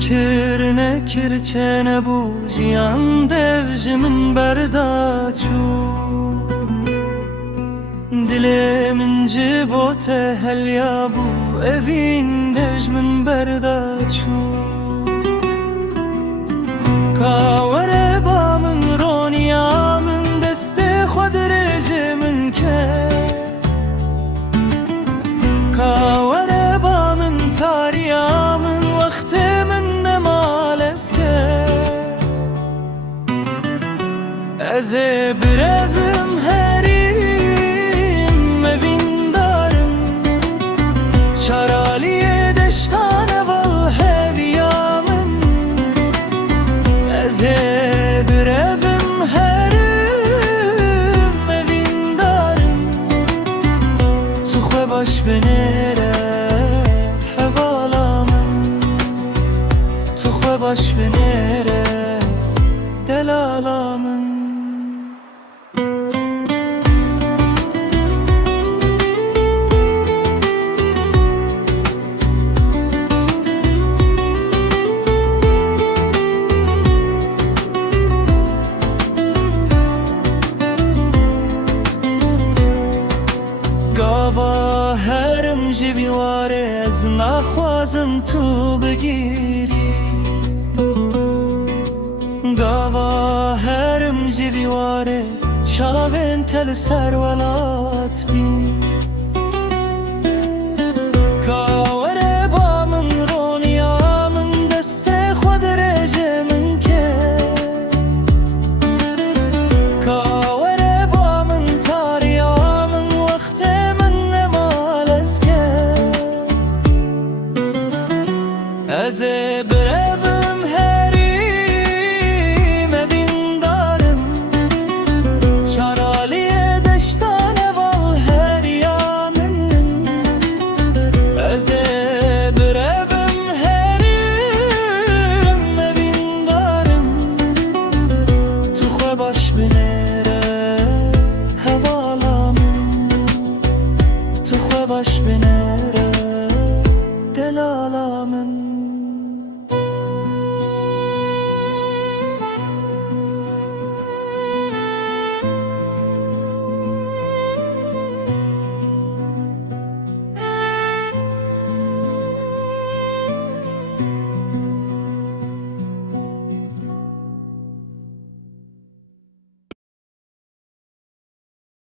Kirne çene bu jiyan devjimin berdaçu Dilimin cibote helya bu evin devjimin berdaçu Kavere bamın roniyamın deste xodrejimin ke Kavere bamın tariyamın vaktimin Ez bir evim herim evin darım Çaraliye deştane val heviyamın Ez bir evim herim evin darım Tuğe baş benere hevalamın Tuğe baş benere delalamın Gava herim jivi ware ez naxwazim tu bigîrî Gava herim jivi ware çavên te li ser welat bî Kawere bamın roniyamın deste xwe dirêjê min ke Kawere bamın tariyamın wextê min nemal ez ke Ez ê bir evim herim evin darım Çaraliye deştane val heriyamin Ez ê bir evim herim evin darım Tu xwe baş binêre hevalamın Tu xwe baş binêre delalamın